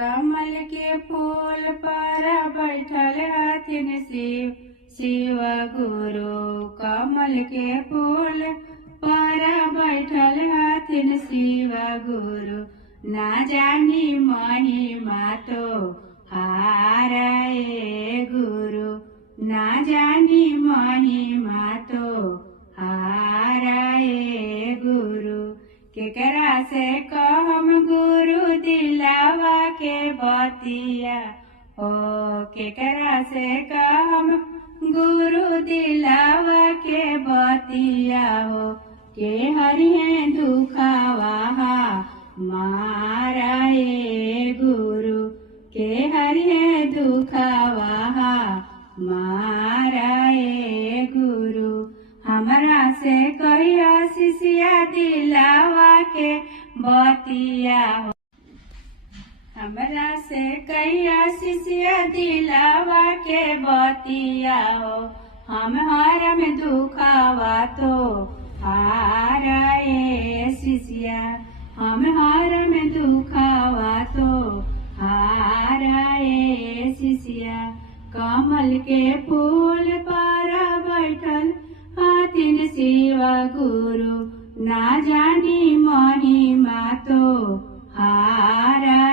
कमल के फूल पर बैठल हथिन शिव शिव गुरु। कमल के फूल पर बैठल हथिन शिव गुरु। ना जानी महिमा तो हाराए गुरु। ना जानी महिमा तो हाराए गुरु। केकरा से कहम गुरु दिलावा के बतिया हो। केकरा से कहम गुरु दिलावा के बतिया हो। के हरिहे दुखावा माराए गुरु। के हरिहे दुखावा माराए गुरु। हमरा से कहिया शिष्या दिलावा के बतिया हो। हमरा से कहिया शिष्या दिलावा के बतिया हो। हम हरम दुखावा तो हाराए शिष्या। हम हरम दुखावा तो हाराए शिष्या। कमल के फूल पर बैठल हथिन शिव गुरु। ना जानी महिमा तो हारा